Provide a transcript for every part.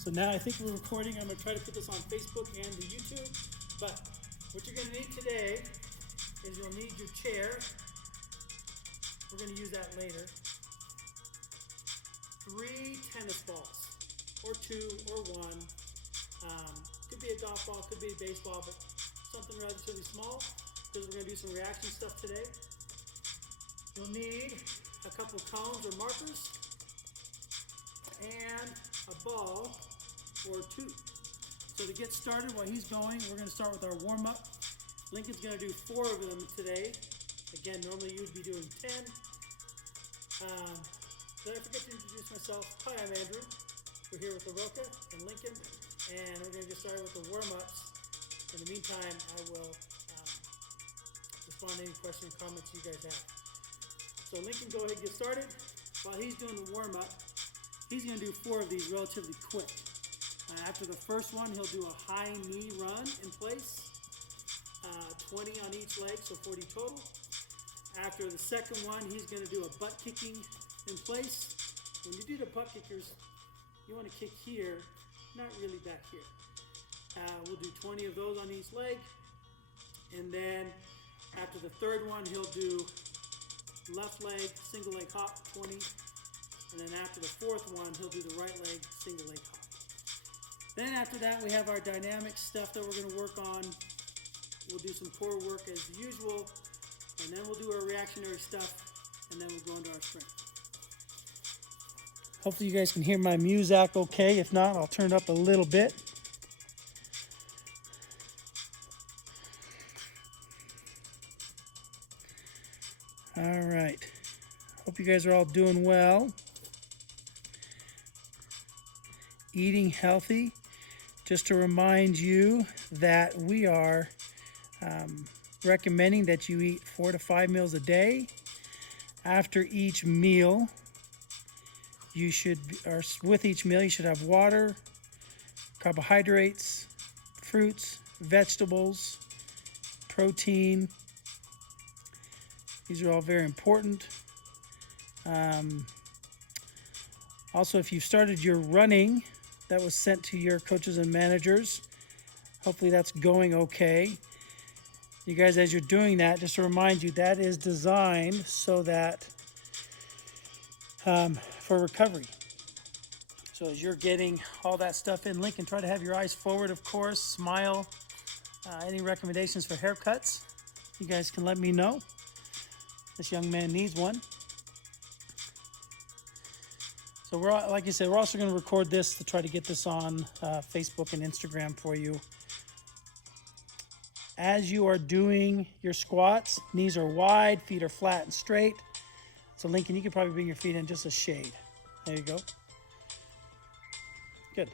So now I think we're recording. I'm going to try to put this on Facebook and the YouTube. But what you're going to need today is you'll need your chair. We're going to use that later. 3 tennis balls, or 2, or 1. Could be a golf ball, could be a baseball, but something relatively small because we're going to do some reaction stuff today. You'll need a couple of cones or markers and a ball or 2. So to get started, while he's going, we're going to start with our warm-up. Lincoln's going to do 4 of them today. Again, normally you would be doing 10. Did I forget to introduce myself? Hi, I'm Andrew. We're here with the Roca and Lincoln, and we're going to get started with the warm-ups. In the meantime, I will respond to any questions or comments you guys have. So Lincoln, go ahead and get started. While he's doing the warm-up, he's going to do 4 of these relatively quick. After the first one, he'll do a high knee run in place, 20 on each leg, so 40 total. After the second one, he's going to do a butt kicking in place. When you do the butt kickers, you want to kick here, not really back here. We'll do 20 of those on each leg. And then after the third one, he'll do left leg, single leg hop, 20. And then after the fourth one, he'll do the right leg, single leg hop. Then after that, we have our dynamic stuff that we're going to work on. We'll do some core work as usual. And then we'll do our reactionary stuff. And then we'll go into our strength. Hopefully you guys can hear my music okay. If not, I'll turn it up a little bit. All right. Hope you guys are all doing well. Eating healthy. Just to remind you that we are recommending that you eat 4 to 5 meals a day. After each meal, with each meal, you should have water, carbohydrates, fruits, vegetables, protein. These are all very important. Also, if you've started your running, that was sent to your coaches and managers. Hopefully that's going okay. You guys, as you're doing that, just to remind you, that is designed so that for recovery. So as you're getting all that stuff in, Lincoln, try to have your eyes forward, of course, smile. Any recommendations for haircuts, you guys can let me know. This young man needs one. So we're, like I said, we're also going to record this to try to get this on Facebook and Instagram for you. As you are doing your squats, knees are wide, feet are flat and straight. So Lincoln, you could probably bring your feet in just a shade. There you go. Good.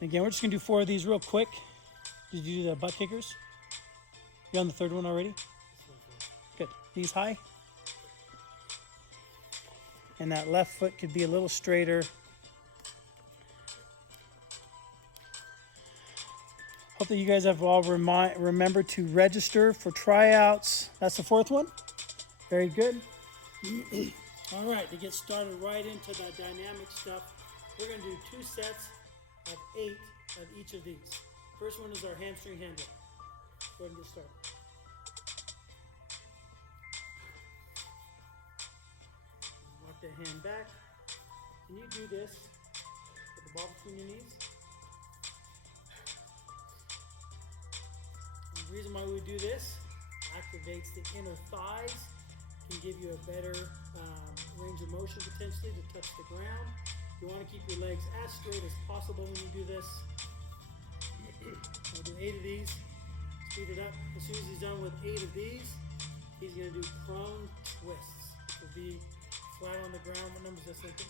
And again, we're just going to do 4 of these real quick. Did you do the butt kickers? You're on the third one already? Good. Knees high. And that left foot could be a little straighter. Hope that you guys have all remembered to register for tryouts. That's the 4th one. Very good. All right, to get started right into the dynamic stuff, we're going to do 2 sets of 8 of each of these. First one is our hamstring handle. Go ahead and get started. Walk the hand back. And you do this with the ball between your knees. And the reason why we do this activates the inner thighs, can give you a better range of motion potentially to touch the ground. You want to keep your legs as straight as possible when you do this. We'll do 8 of these. Speed it up. As soon as he's done with 8 of these, he's going to do prone twists, which will be flat on the ground. What number is this, Lincoln?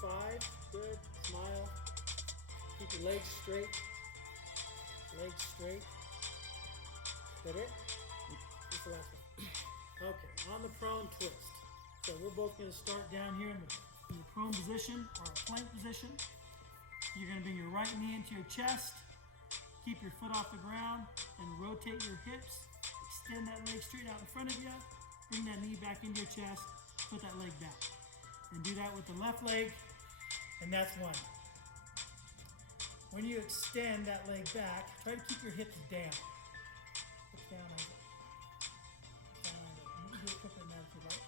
5. Good. Smile. Keep your legs straight. Legs straight. Is that it? What's the last one? Okay, on the prone twist. So we're both going to start down here in the prone position or a plank position. You're going to bring your right knee into your chest, keep your foot off the ground, and rotate your hips. Extend that leg straight out in front of you. Bring that knee back into your chest, put that leg back. And do that with the left leg. And that's one. When you extend that leg back, try to keep your hips down. Hips down, I go. Down, I go. You can do it quicker than that if you like.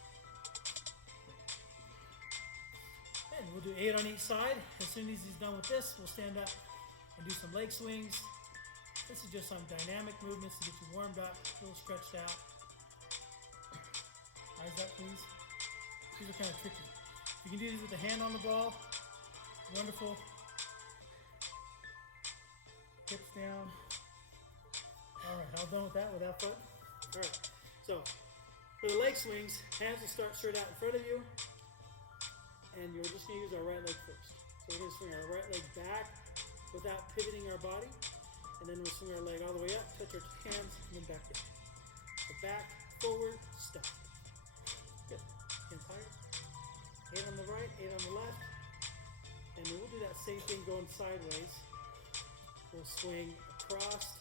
And we'll do 8 on each side. As soon as he's done with this, we'll stand up and do some leg swings. This is just some dynamic movements to get you warmed up, a little stretched out. Eyes up, please. These are kind of tricky. You can do these with the hand on the ball. Wonderful. Hips down. All right, all done with that, with that foot. All right, so for the leg swings, hands will start straight out in front of you, and you're just gonna use our right leg first. So we're gonna swing our right leg back without pivoting our body, and then we'll swing our leg all the way up, touch our hands, and then back down. So back, forward, stop. Good. Hands higher. 8 on the right, 8 on the left, and then we'll do that same thing going sideways. We'll swing across,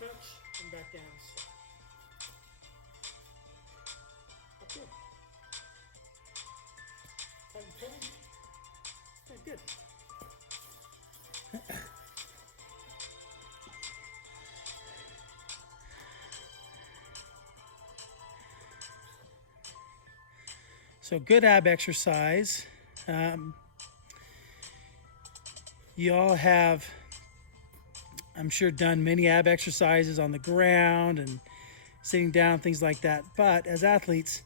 touch, and back down. Up here. Tighten, tighten. Yeah, good. So good ab exercise. You all have, I'm sure, done many ab exercises on the ground and sitting down, things like that. But as athletes,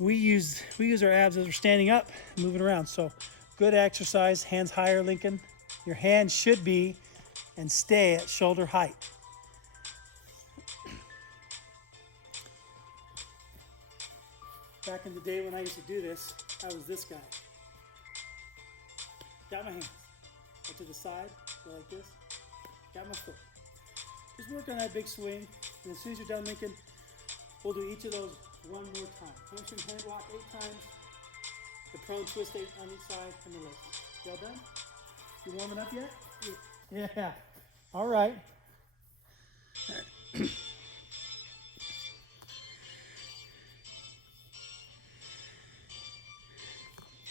we use our abs as we're standing up, moving around. So good exercise, hands higher, Lincoln. Your hands should be and stay at shoulder height. Back in the day when I used to do this, I was this guy. Got my hands up to the side, go like this. Got my foot. Just work on that big swing. And as soon as you're done, Lincoln, we'll do each of those one more time. Hamstring hand walk 8 times. The prone twist 8 on each side, and the leg. Y'all done? You warming up yet? Yeah. All right.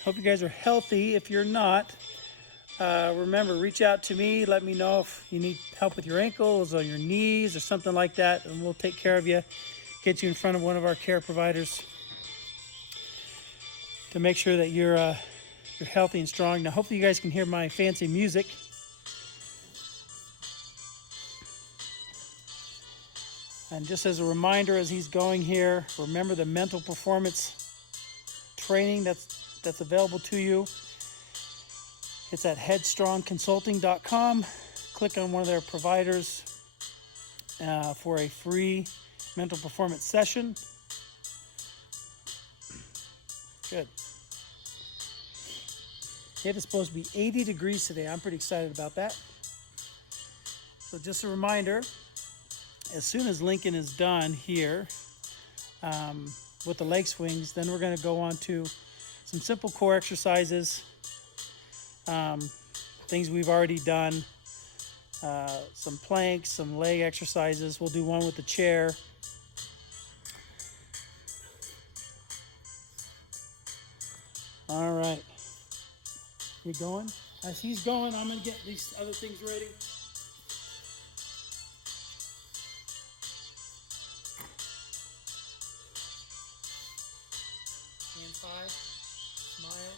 Hope you guys are healthy. If you're not, remember, reach out to me. Let me know if you need help with your ankles or your knees or something like that, and we'll take care of you. Get you in front of one of our care providers to make sure that you're healthy and strong. Now, hopefully you guys can hear my fancy music. And just as a reminder, as he's going here, remember the mental performance training that's available to you. It's at headstrongconsulting.com. Click on one of their providers for a free mental performance session. Good. It is supposed to be 80 degrees today. I'm pretty excited about that. So just a reminder, as soon as Lincoln is done here with the leg swings, then we're going to go on to some simple core exercises, things we've already done, some planks, some leg exercises. We'll do one with the chair. All right. You going? As he's going, I'm going to get these other things ready. Hands high. Smile.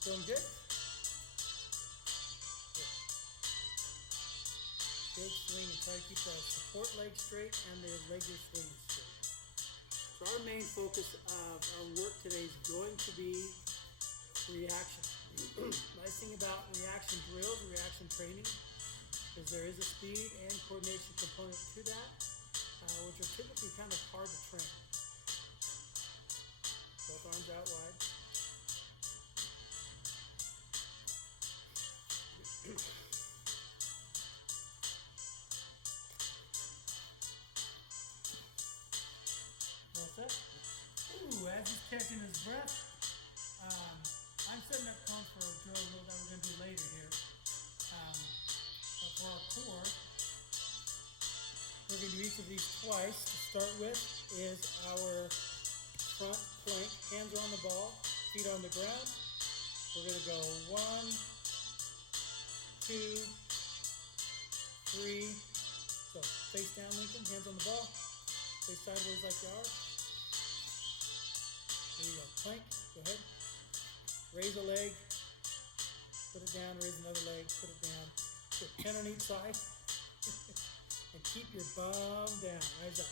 Feeling good? Good. Big swing and try to keep the support leg straight and the regular swing straight. So our main focus of our work today is going to be reaction. Nice thing about reaction drills, reaction training, is there is a speed and coordination component to that, which are typically kind of hard to train. Both arms out wide. What's that? Ooh, as he's catching his breath, I'm setting up cones for a drill that we're going to do later here. But for our core, we're going to do each of these twice. To start with is our front plank. Hands are on the ball, feet on the ground. We're going to go 1, 2, 3. So face down, Lincoln. Hands on the ball. Face sideways like you are. There you go. Plank. Go ahead. Raise a leg. Put it down. Raise another leg. Put it down. Put 10 on each side. And keep your bum down. Rise up.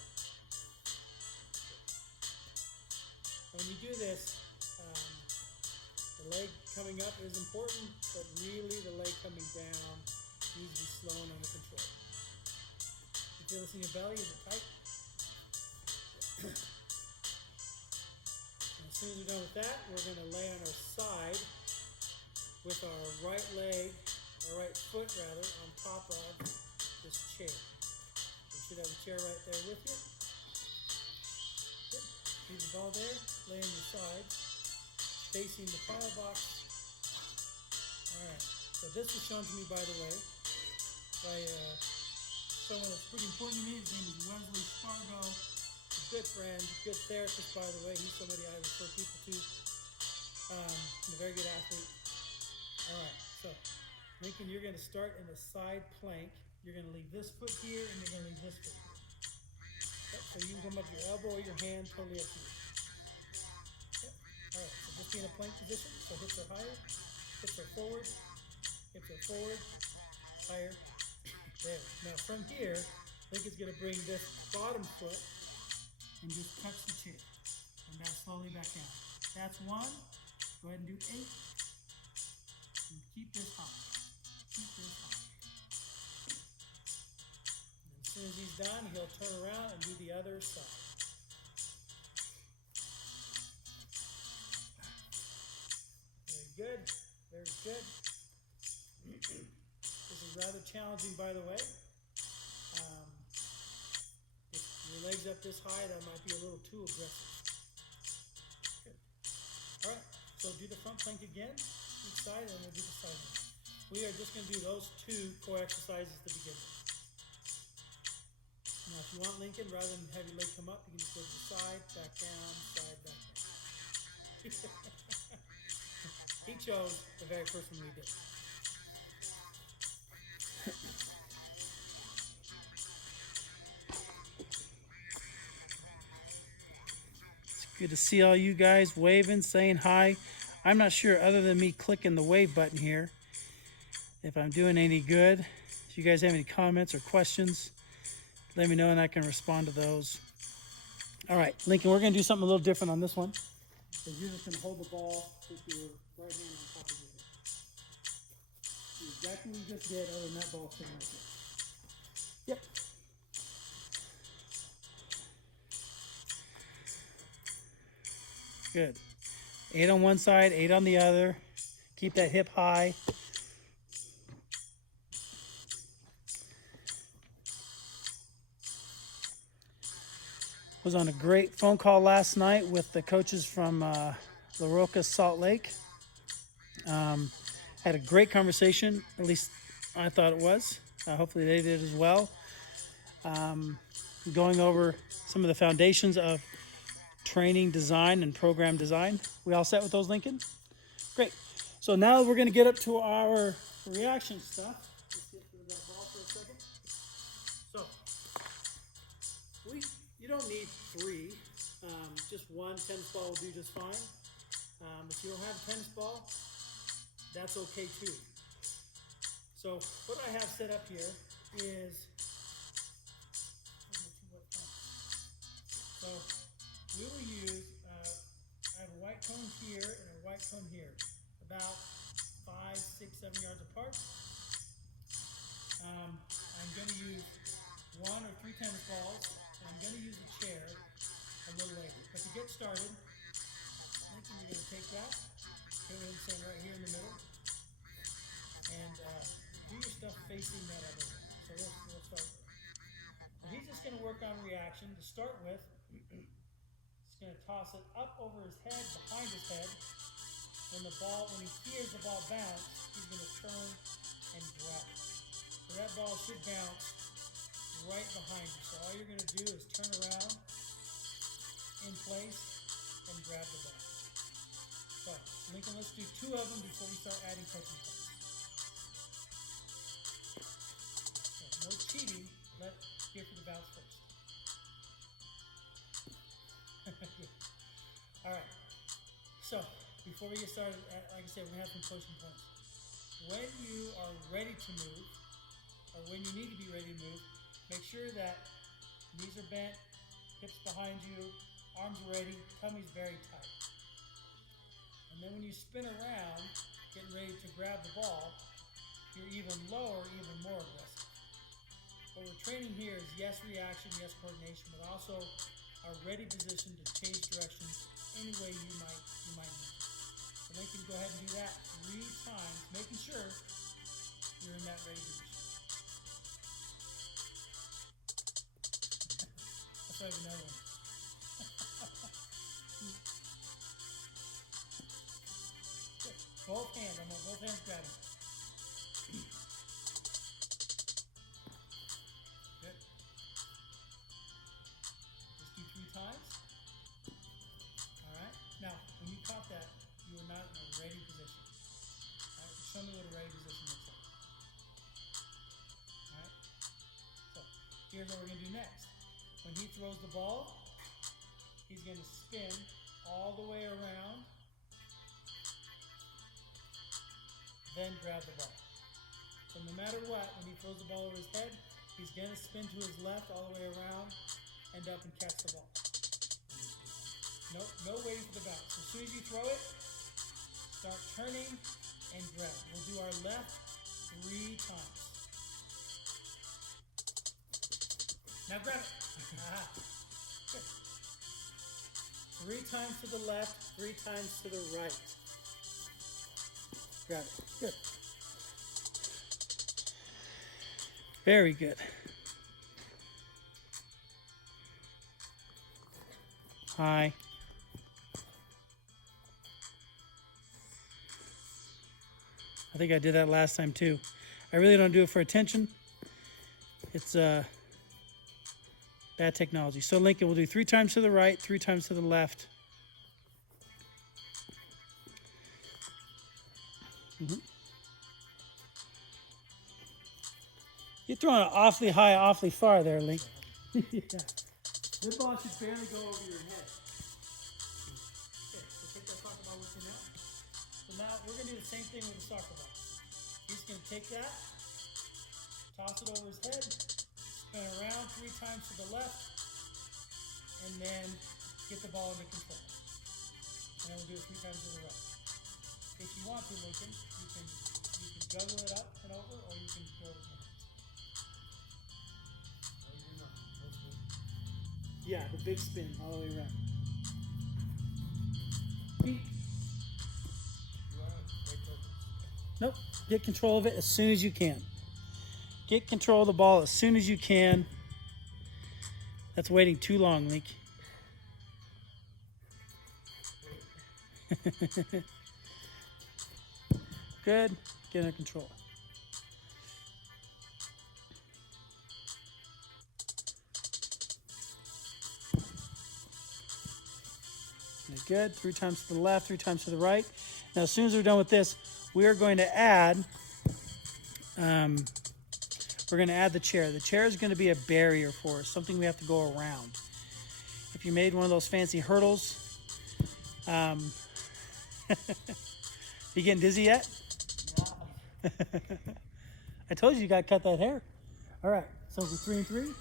When you do this, the leg coming up is important, but really the leg coming down needs to be slow and under control. You feel this in your belly? Is it tight? As soon as we're done with that, we're going to lay on our side with our right leg, our right foot rather, on top of this chair. You should have a chair right there with you. Good. Leave the ball there, lay on your side, facing the foul box. Alright, so this was shown to me, by the way, by someone that's pretty important to me. His name is Wesley Spargo. A good friend, good therapist, by the way. He's somebody I refer people to. A very good athlete. Alright, so Lincoln, you're going to start in the side plank. You're going to leave this foot here, and you're going to leave this foot here. Okay, so you can come up your elbow or your hand, totally up to you. Okay. Alright, so just be in a plank position. So hips are higher, hips are forward, higher. There. Now from here, Lincoln's going to bring this bottom foot and just touch the chair. And now slowly back down. That's 1. Go ahead and do 8. And keep this high. Keep this high. And as soon as he's done, he'll turn around and do the other side. Very good. Very good. This is rather challenging, by the way. If your leg's up this high, that might be a little too aggressive. Good. All right, so do the front plank again, each side, and we'll do the side one. We are just going to do those 2 core exercises to begin with. Now, if you want, Lincoln, rather than have your leg come up, you can just go to the side, back down, side, back down. He chose the very first one we did. Good to see all you guys waving, saying hi. I'm not sure, other than me clicking the wave button here, if I'm doing any good. If you guys have any comments or questions, let me know and I can respond to those. All right, Lincoln, we're going to do something a little different on this one. So you're just going to hold the ball with your right hand on top of your head. Do exactly what you just did, other than that ball sitting right there. Yep. Good. 8 on one side, 8 on the other. Keep that hip high. Was on a great phone call last night with the coaches from La Roca, Salt Lake. Had a great conversation, at least I thought it was. Hopefully they did as well. Going over some of the foundations of training design and program design. We all set with those, Lincoln? Great. So now we're going to get up to our reaction stuff. Let's get rid of that ball for a second. So, you don't need 3. Just 1 tennis ball will do just fine. If you don't have a tennis ball, that's okay too. So what I have set up here is, so we will use, I have a white cone here and a white cone here, about 5, 6, 7 yards apart. I'm going to use 1 or 3 tennis balls, and I'm going to use a chair a little later. But to get started, Lincoln, you're going to take that, put it in right here in the middle, and do your stuff facing that other way. So we'll start there. So he's just going to work on reaction. To start with, he's going to toss it up over his head, behind his head. When he hears the ball bounce, he's going to turn and grab it. So that ball should bounce right behind you. So all you're going to do is turn around in place grab the ball. So, Lincoln, let's do 2 of them before we start adding coaching points. So, no cheating. Let's hear for the bounce first. Good. All right. So, before we get started, like I said, we're going to have some coaching points. When you are ready to move, or when you need to be ready to move, make sure that knees are bent, hips behind you, arms are ready, tummy's very tight. And then when you spin around, getting ready to grab the ball, you're even lower, even more aggressive. What we're training here is yes reaction, yes coordination, but also our ready position to change direction any way you might need to. So Lincoln, go ahead and do that 3 times, making sure you're in that ready position. Let's try another one. Good. Both hands, I want both hands grabbing. Good. Let's do 3 times. All right. Now, when you caught that, you were not in a ready position. All right. Show me what a ready position looks like. All right. So here's what we're going to do next. When he throws the ball, he's going to spin all the way around, then grab the ball. So no matter what, when he throws the ball over his head, he's going to spin to his left all the way around, end up and catch the ball. No waiting for the bounce. As soon as you throw it, start turning and grab. We'll do our left 3 times. Now grab it. Good. 3 times to the left, 3 times to the right. Grab it. Good. Very good. Hi. I think I did that last time too. I really don't do it for attention. It's bad technology. So Lincoln, we'll do 3 times to the right, 3 times to the left. You're throwing it awfully high, awfully far there, Lincoln. Yeah. The ball should barely go over your head. Okay, so take that soccer ball with you now. So now we're going to do the same thing with the soccer ball. He's going to take that, toss it over his head, spin around 3 times to the left, and then get the ball under control. And then we'll do it 3 times to the right. If you want to, Lincoln, you can juggle it up and over, or you can throw it with your hands. Yeah, the big spin all the way around. Nope. Get control of it as soon as you can. Get control of the ball as soon as you can. That's waiting too long, Link. Good. Get under control. Good. 3 times to the left, 3 times to the right. Now, as soon as we're done with this, we are going to add. We're going to add the chair. The chair is going to be a barrier for us, something we have to go around. If you made one of those fancy hurdles, you getting dizzy yet? Yeah. I told you got to cut that hair. All right. So for 3 and 3.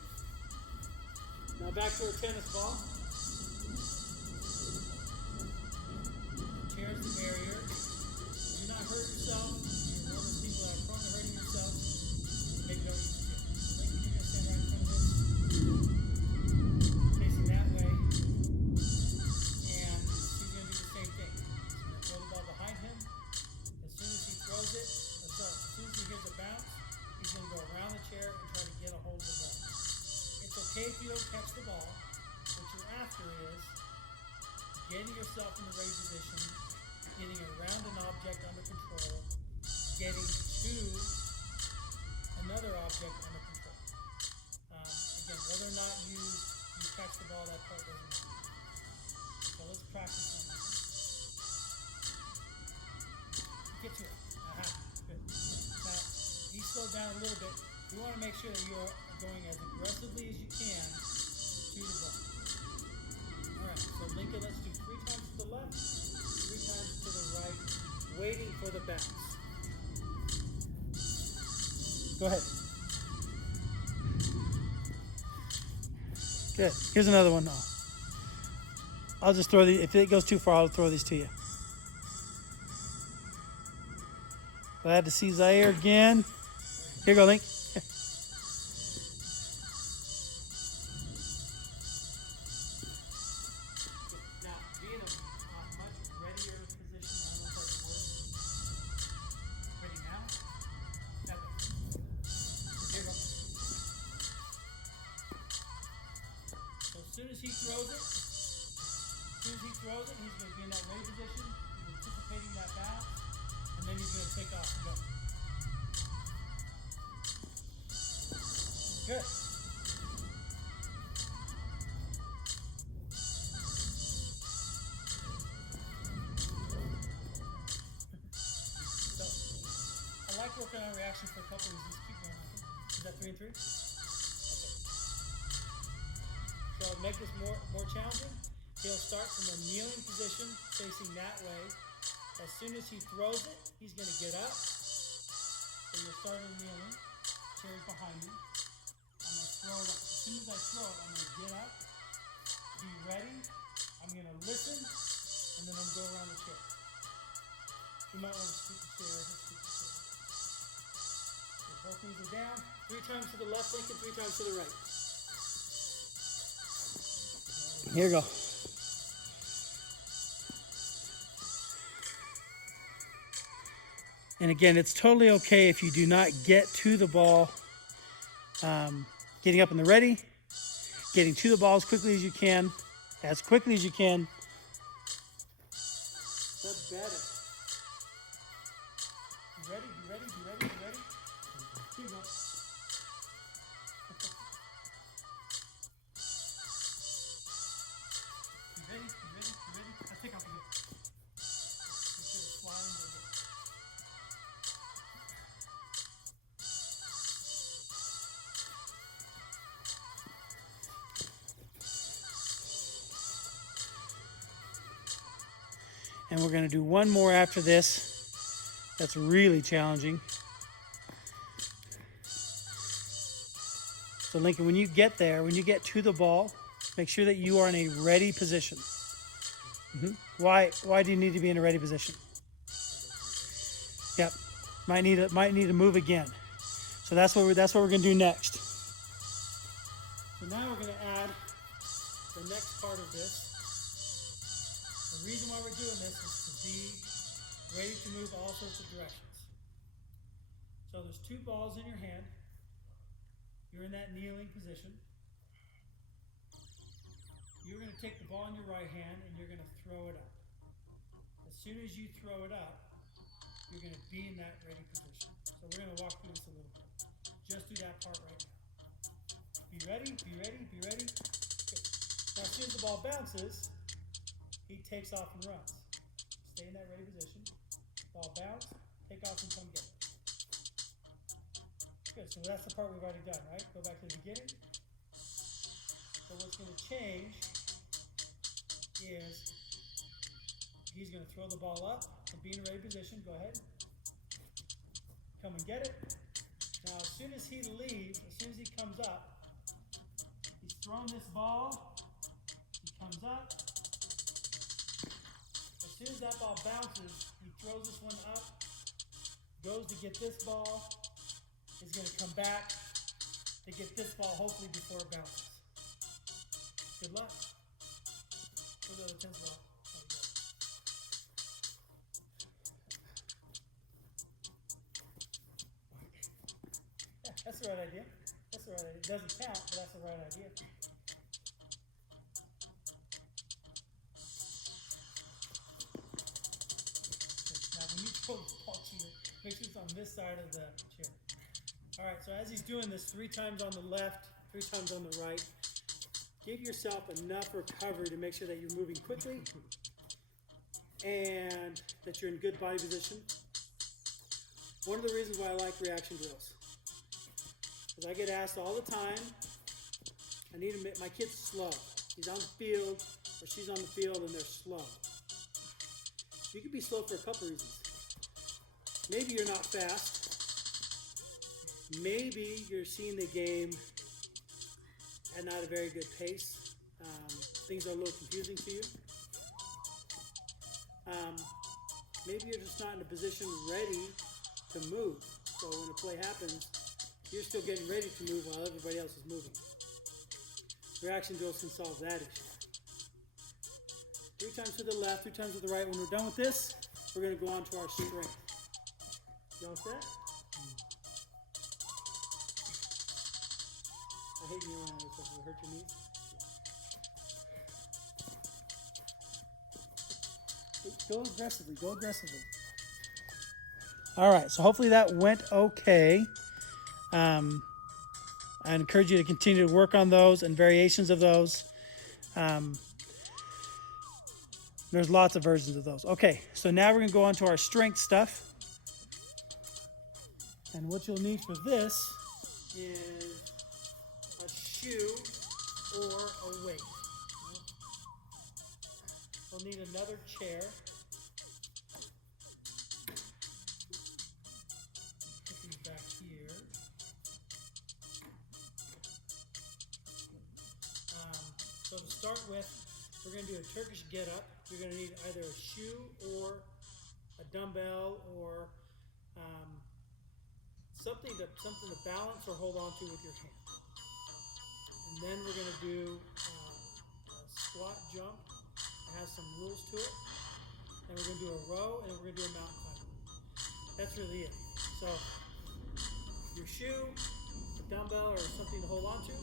Now back to our tennis ball. Chair's the barrier. Do not hurt yourself. You're one of those people that are prone to hurting yourself. Maybe don't use the chair. So Lincoln, you're going to stand right in front of this, facing that way. And he's going to do the same thing. He's going to throw the ball behind him. As soon as he throws it, as soon as he hears a bounce, he's going to go around the chair and try to get a hold of the ball. It's okay if you don't catch the ball. What you're after is getting yourself in the ready position, getting around an object under control, getting to another object under control. Again, whether or not you catch the ball, that part doesn't matter. So let's practice on that. Get to it. Good. Now, you slow down a little bit. You want to make sure that you're going as aggressively as you can to the ball. All right, so Lincoln, let's do 3 times to the left, 3 times to the right, waiting for the bounce. Go ahead. Good. Here's another one. I'll just throw these. If it goes too far, I'll throw these to you. Glad to see Zaire again. Here you go, Link. Now, be in a much readier position. I don't know if that's a word. Ready now? Okay. Here you go. So as soon as he throws it, he's going to be in that ready position. He's anticipating that bounce, and then he's going to take off and go. Good. So, I like working on reaction for a couple of reasons. Keep going. Is that 3 and 3? Okay. So to make this more challenging, he'll start from a kneeling position, facing that way. As soon as he throws it, he's going to get up. So you'll start in kneeling. Chair's behind me. I'm going to throw it up. As soon as I throw it, I'm going to get up, be ready. I'm going to listen, and then I'm going to go around the chair. You might want to scoot the chair. So both knees are down. 3 times to the left, Lincoln, 3 times to the right. Here you go. And again, it's totally okay if you do not get to the ball. Getting up in the ready, getting to the ball as quickly as you can. That's better. You ready? Be ready? Here you go. You ready? I think I'll be good. Make sure it's flying a little bit. And we're going to do one more after this. That's really challenging. So Lincoln, when you get there, when you get to the ball, make sure that you are in a ready position. Why do you need to be in a ready position? Yep. Might need to move again. So that's what we're going to do next. So now we're going to add the next part of this. The reason why we're doing this is to be ready to move all sorts of directions. So there's 2 balls in your hand. You're in that kneeling position. You're going to take the ball in your right hand and you're going to throw it up. As soon as you throw it up, you're going to be in that ready position. So we're going to walk through this a little bit. Just do that part right now. Be ready. Okay. Now as soon as the ball bounces, he takes off and runs. Stay in that ready position. Ball bounce, take off and come get it. Good, so that's the part we've already done, right? Go back to the beginning. So what's going to change is he's going to throw the ball up and be in a ready position. Go ahead. Come and get it. Now as soon as he leaves, as soon as he comes up, he's thrown this ball. He comes up. As soon as that ball bounces, he throws this one up, goes to get this ball, is going to come back to get this ball hopefully before it bounces. Good luck. Where's the other tennis ball? Yeah, that's the right idea. It doesn't count, but that's the right idea. Make sure it's on this side of the chair. All right, so as he's doing this 3 times on the left, 3 times on the right, give yourself enough recovery to make sure that you're moving quickly and that you're in good body position. One of the reasons why I like reaction drills is I get asked all the time, I need to make my kid's slow. He's on the field or she's on the field and they're slow. You can be slow for a couple reasons. Maybe you're not fast. Maybe you're seeing the game at not a very good pace. Things are a little confusing to you. Maybe you're just not in a position ready to move. So when a play happens, you're still getting ready to move while everybody else is moving. Reaction drills can solve that issue. 3 times to the left, 2 times to the right. When we're done with this, we're going to go on to our strength. You all set? I hate kneeling on this stuff. Does it hurt your knees? Go aggressively. Go aggressively. All right. So hopefully that went okay. I encourage you to continue to work on those and variations of those. There's lots of versions of those. Okay, so now we're going to go on to our strength stuff. And what you'll need for this is a shoe or a weight. We'll need another chair. Put these back here. So to start with, we're going to do a Turkish get-up. You're going to need either a shoe or a dumbbell or something to balance or hold on to with your hand. And then we're going to do a squat jump. It has some rules to it. And we're going to do a row and we're going to do a mountain climber. That's really it. So your shoe, a dumbbell, or something to hold on to.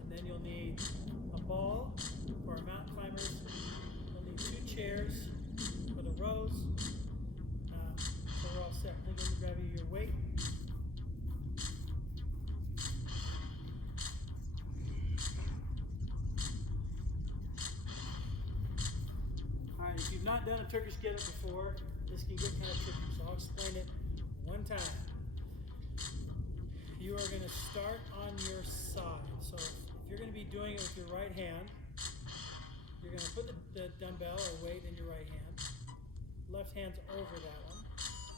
And then you'll need a ball for our mountain climbers. You'll need 2 chairs for the rows. So we're all set. Then you're going to grab you your weight. All right, if you've not done a Turkish get-up before, this can get kind of tricky, so I'll explain it one time. You are going to start on your side. So if you're going to be doing it with your right hand, you're going to put the dumbbell or weight in your right hand. Left hand's over that one.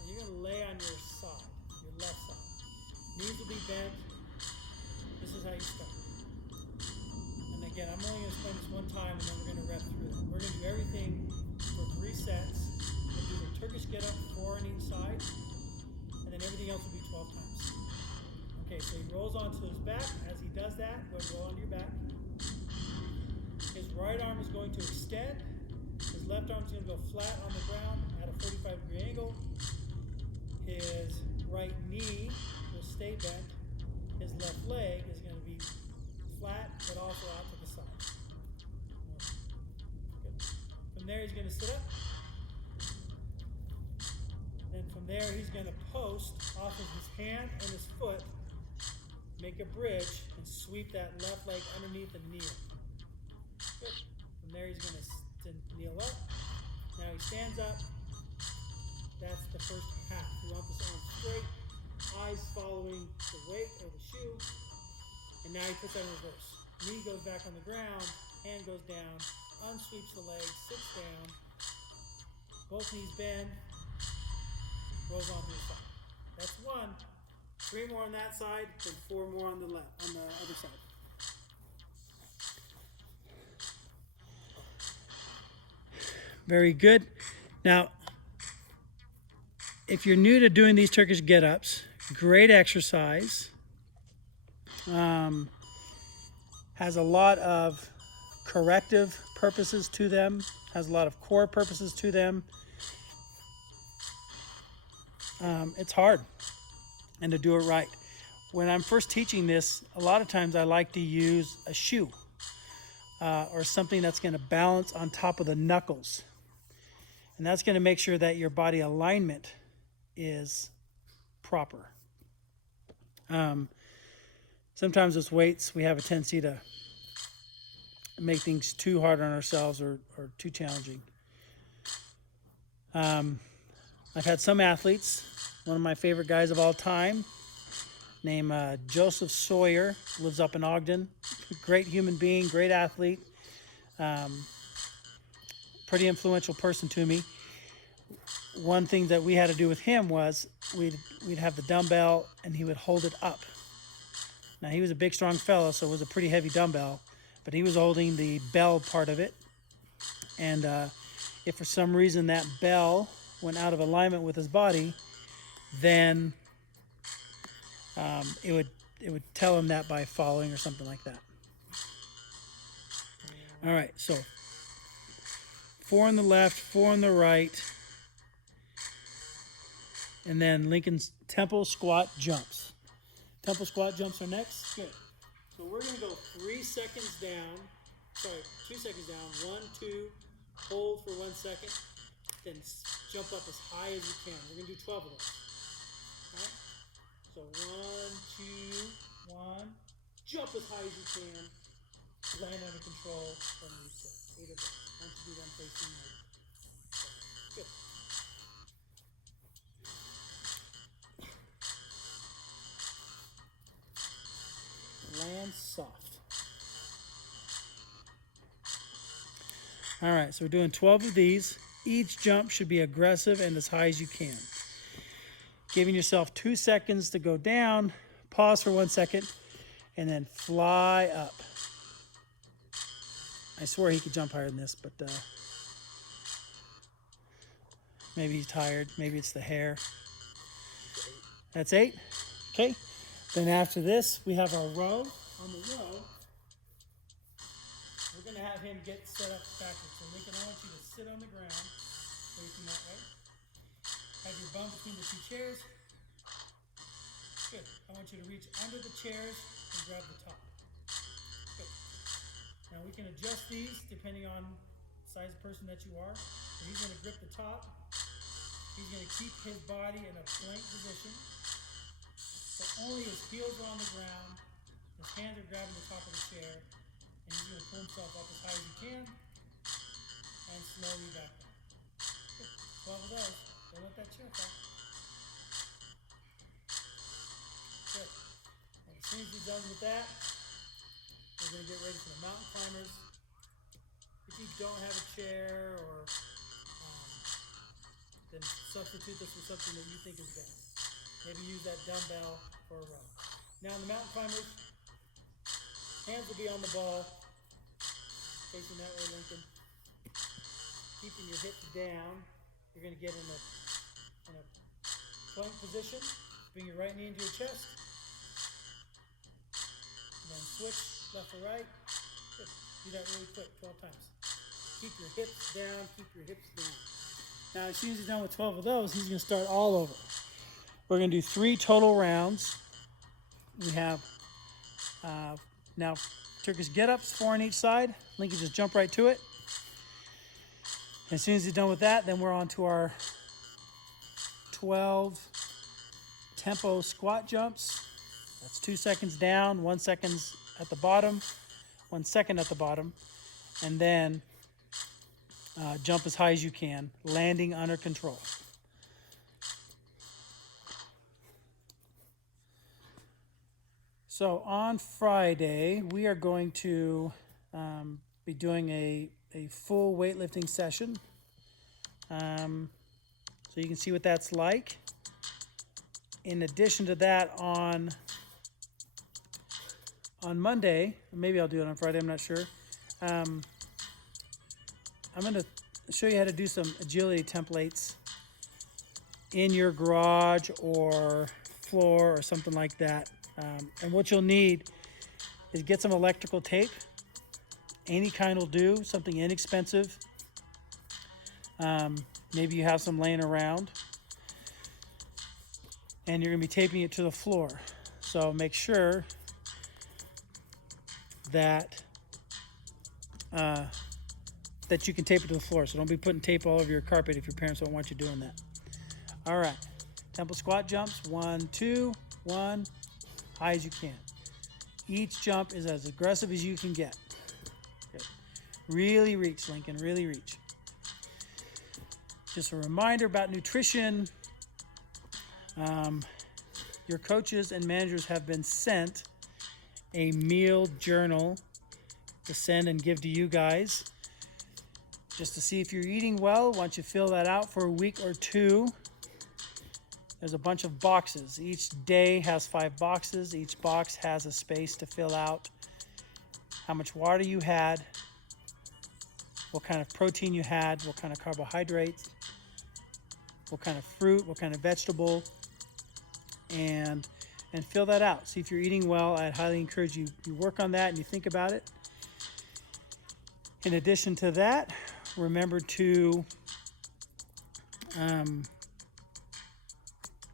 And you're going to lay on your side, your left side. Knees will be bent. This is how you start. And again, I'm only going to explain this one time and then we're going to rep through it. We're going to do everything for 3 sets. We'll do the Turkish get-up, 4 on each side. And then everything else will be 12 times. Okay, so he rolls onto his back. As he does that, go ahead and roll onto your back. His right arm is going to extend. His left arm is going to go flat on the ground at a 45-degree angle. His right knee will stay bent. His left leg is going to be flat, but also out to the side. Good. From there, he's going to sit up. Then from there, he's going to post off of his hand and his foot, make a bridge, and sweep that left leg underneath and kneel. Good. From there, he's going to kneel up. Now he stands up. That's the first half. We want this arm straight, eyes following the weight or the shoe. And now he puts that in reverse. Knee goes back on the ground, hand goes down, unsweeps the leg, sits down. Both knees bend, rolls onto the side. That's 1. 3 more on that side, and 4 more on the left, on the other side. Very good. Now, if you're new to doing these Turkish get-ups, great exercise. Has a lot of corrective purposes to them, has a lot of core purposes to them. It's hard, and to do it right. When I'm first teaching this, a lot of times I like to use a shoe or something that's going to balance on top of the knuckles. And that's going to make sure that your body alignment is proper. Sometimes with weights, we have a tendency to make things too hard on ourselves or too challenging. I've had some athletes. One of my favorite guys of all time, named Joseph Sawyer, lives up in Ogden. Great human being, great athlete, pretty influential person to me. One thing that we had to do with him was we'd have the dumbbell and he would hold it up. Now he was a big, strong fellow, so it was a pretty heavy dumbbell, but he was holding the bell part of it. And if for some reason that bell went out of alignment with his body, then it would tell him that by falling or something like that. All right, so 4 on the left, 4 on the right, and then Lincoln's tempo squat jumps. Tempo squat jumps are next. Good. So we're going to go 3 seconds down. Sorry, 2 seconds down. 1, 2, hold for 1 second. Then jump up as high as you can. We're going to do 12 of those. All right? So 1, 2, 1. Jump as high as you can. Land under control. Then reset. 8 of those. Why don't you do them facing like good. Land soft. All right, so we're doing 12 of these. Each jump should be aggressive and as high as you can. Giving yourself 2 seconds to go down, pause for 1 second, and then fly up. I swear he could jump higher than this, but maybe he's tired. Maybe it's the hair. That's 8. Okay. Then after this, we have our row. On the row, we're going to have him get set up backwards. So Lincoln, I want you to sit on the ground, facing that way. Have your bum between the 2 chairs. Good. I want you to reach under the chairs and grab the top. Good. Now we can adjust these depending on the size of person that you are. So he's going to grip the top. He's going to keep his body in a plank position. So only his heels are on the ground. His hands are grabbing the top of the chair. And he's going to pull himself up as high as he can. And slowly back down. Good. 12 of those. Don't let that chair fall. Good. And as soon as he's done with that, we're going to get ready for the mountain climbers. If you don't have a chair or then substitute this with something that you think is best. Maybe use that dumbbell for a row. Now in the mountain climbers, hands will be on the ball, facing that way, Lincoln. Keeping your hips down. You're going to get in a plank position. Bring your right knee into your chest. And then switch left or right. Good. Do that really quick, 12 times. Keep your hips down, keep your hips down. Now, as soon as he's done with 12 of those, he's going to start all over. We're going to do 3 total rounds. We have now Turkish get-ups, 4 on each side. Lincoln just jump right to it. As soon as he's done with that, then we're on to our 12 tempo squat jumps. That's 2 seconds down, 1 second at the bottom, 1 second at the bottom, and then jump as high as you can, landing under control. So on Friday, we are going to be doing a full weightlifting session. So you can see what that's like. In addition to that, on Monday, maybe I'll do it on Friday, I'm not sure. I'm going to show you how to do some agility templates in your garage or floor or something like that. And what you'll need is get some electrical tape. Any kind will do, something inexpensive. Maybe you have some laying around. And you're going to be taping it to the floor. So make sure that that you can tape it to the floor. So don't be putting tape all over your carpet if your parents don't want you doing that. All right. Tempo squat jumps. 1, 2, 1. High as you can. Each jump is as aggressive as you can get. Good. Really reach, Lincoln, really reach. Just a reminder about nutrition. Your coaches and managers have been sent a meal journal to send and give to you guys just to see if you're eating well. Once you fill that out for a week or two, there's a bunch of boxes. Each day has 5 boxes. Each box has a space to fill out how much water you had, what kind of protein you had, what kind of carbohydrates, what kind of fruit, what kind of vegetable, and fill that out. See if you're eating well. I'd highly encourage you work on that and you think about it. In addition to that, remember to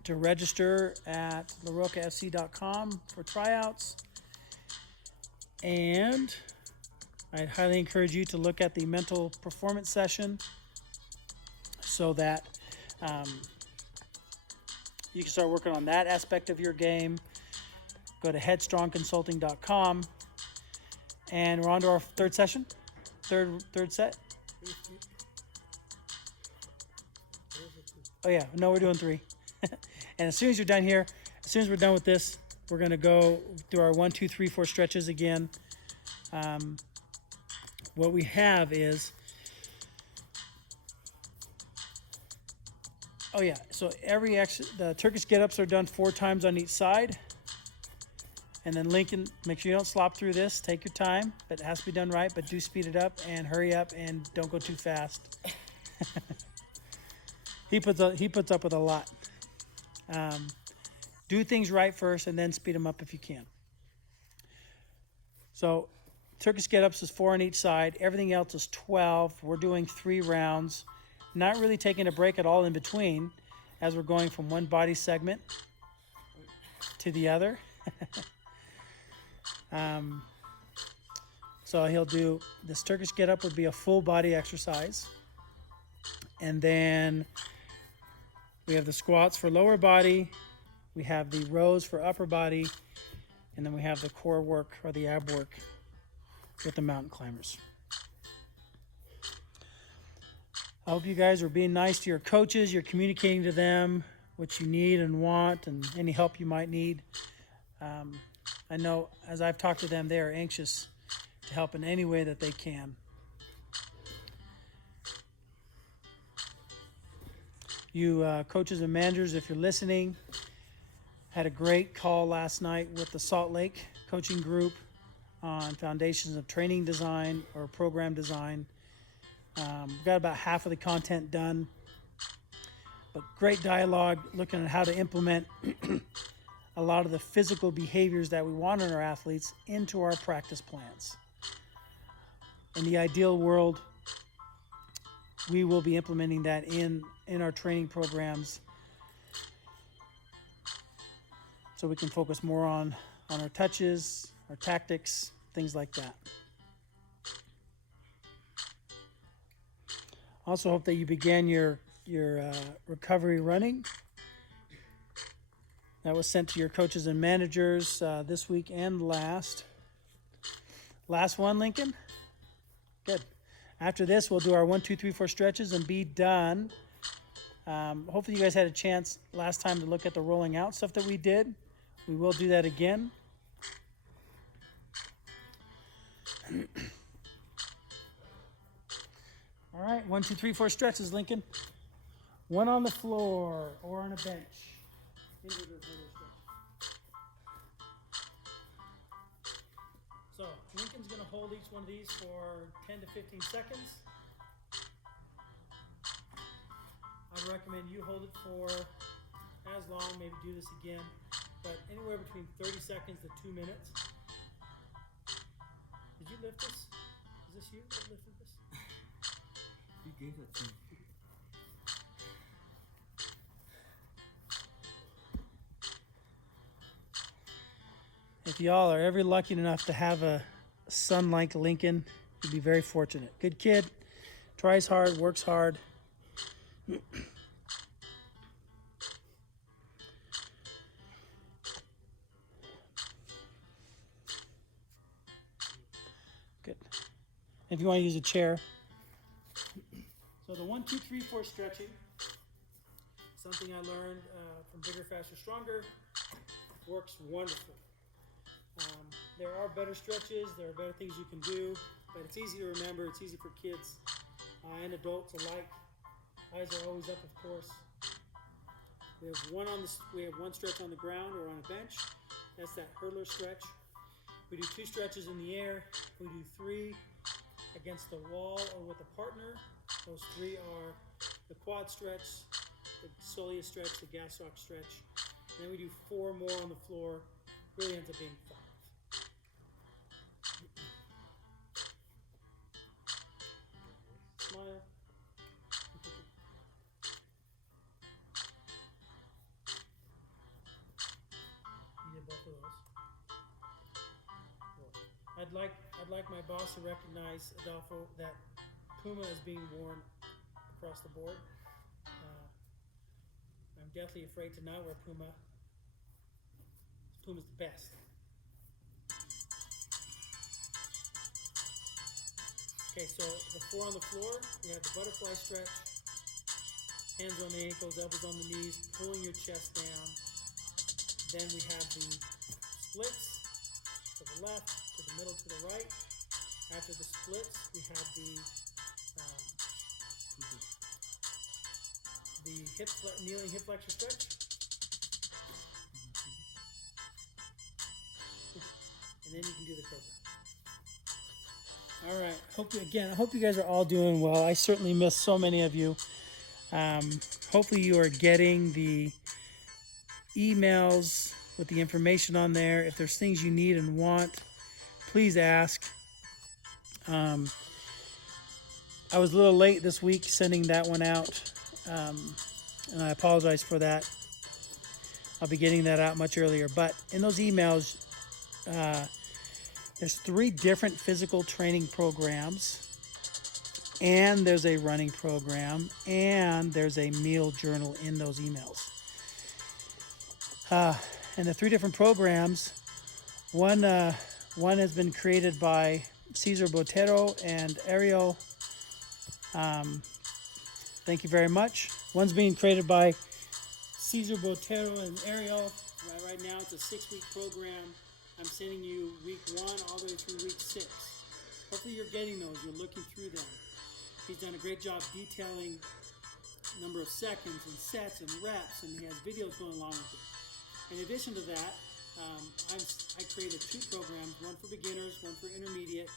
register at larocafc.com for tryouts. And I'd highly encourage you to look at the mental performance session so that you can start working on that aspect of your game. Go to headstrongconsulting.com. And we're on to our third session, third set. Oh yeah, no, we're doing 3. And as soon as you're done here, as soon as we're done with this, we're going to go through our 1, 2, 3, 4 stretches again. What we have is, oh yeah, so the Turkish get-ups are done 4 times on each side. And then Lincoln, make sure you don't slop through this. Take your time, but it has to be done right. But do speed it up and hurry up and don't go too fast. He puts up with a lot. Do things right first and then speed them up if you can. So Turkish get-ups is 4 on each side. Everything else is 12. We're doing 3 rounds. Not really taking a break at all in between as we're going from one body segment to the other. So he'll do this Turkish get-up would be a full body exercise. And then we have the squats for lower body. We have the rows for upper body. And then we have the core work or the ab work with the mountain climbers. I hope you guys are being nice to your coaches. You're communicating to them what you need and want and any help you might need. I know as I've talked to them, they are anxious to help in any way that they can. You coaches and managers, if you're listening, had a great call last night with the Salt Lake coaching group on foundations of training design or program design. We've got about half of the content done, but great dialogue looking at how to implement a lot of the physical behaviors that we want in our athletes into our practice plans. In the ideal world, we will be implementing that in our training programs so we can focus more on our touches, our tactics, things like that. Also hope that you began your recovery running. That was sent to your coaches and managers this week and last. Last one, Lincoln? Good. After this, we'll do our 1, 2, 3, 4 stretches and be done. Hopefully you guys had a chance last time to look at the rolling out stuff that we did. We will do that again. All right, 1, 2, 3, 4 stretches, Lincoln. 1 on the floor or on a bench. So Lincoln's going to hold each one of these for 10 to 15 seconds. I'd recommend you hold it for as long, maybe do this again, but anywhere between 30 seconds to 2 minutes. Did you lift this? Is this you that lifted this? You gave that to me. If y'all are ever lucky enough to have a son like Lincoln, you'd be very fortunate. Good kid, tries hard, works hard. Good. if you want to use a chair. So the 1, 2, 3, 4 stretching, something I learned from Bigger, Faster, Stronger, works wonderful. There are better stretches, there are better things you can do, but it's easy to remember, it's easy for kids and adults alike. Eyes are always up, of course. We have one stretch on the ground or on a bench. That's that hurdler stretch. We do 2 stretches in the air. We do 3 against the wall or with a partner. Those 3 are the quad stretch, the soleus stretch, the gastroc stretch. And then we do 4 more on the floor. Really ends up being 5. Smile. You did both of those. I'd like my boss to recognize, Adolfo, that Puma is being worn across the board. I'm definitely afraid to not wear Puma. Puma's the best. Okay, so the 4 on the floor, we have the butterfly stretch, hands on the ankles, elbows on the knees, pulling your chest down. Then we have the splits to the left, to the middle, to the right. After the splits, we have the kneeling hip flexor stretch. And then you can do the cobra. All right. I hope you guys are all doing well. I certainly miss so many of you. Hopefully you are getting the emails with the information on there. If there's things you need and want, please ask. I was a little late this week sending that one out, and I apologize for that. I'll be getting that out much earlier. But in those emails, there's 3 different physical training programs, and there's a running program, and there's a meal journal in those emails. And the 3 different programs, one has been created by Cesar Botero and Ariel. Thank you very much. One's being created by Cesar Botero and Ariel. Right now it's a 6-week program. I'm sending you week 1 all the way through week 6. Hopefully you're getting those, you're looking through them. He's done a great job detailing number of seconds and sets and reps, and he has videos going along with it. In addition to that, I created 2 programs, one for beginners, one for intermediate,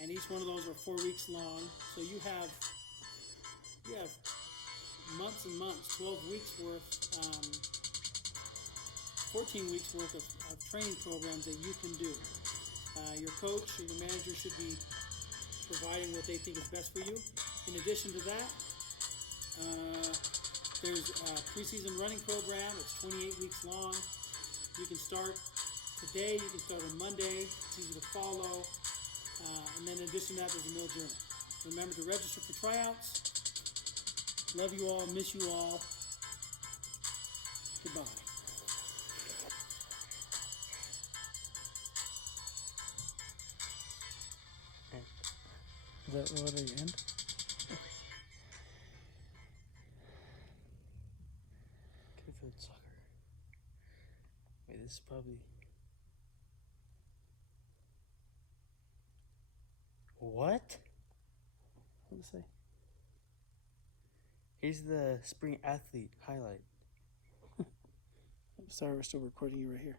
and each one of those are 4 weeks long. So you have months and months, 12 weeks worth, 14 weeks worth of training programs that you can do. Your coach or your manager should be providing what they think is best for you. In addition to that, there's a preseason running program. It's 28 weeks long. You can start today. You can start on Monday. It's easy to follow. And then in addition to that, there's a meal journal. Remember to register for tryouts. Love you all. Miss you all. Goodbye. Is that what you end? Good soccer. Wait, this is probably. What? What does it say? Here's the spring athlete highlight. I'm sorry, we're still recording you right here.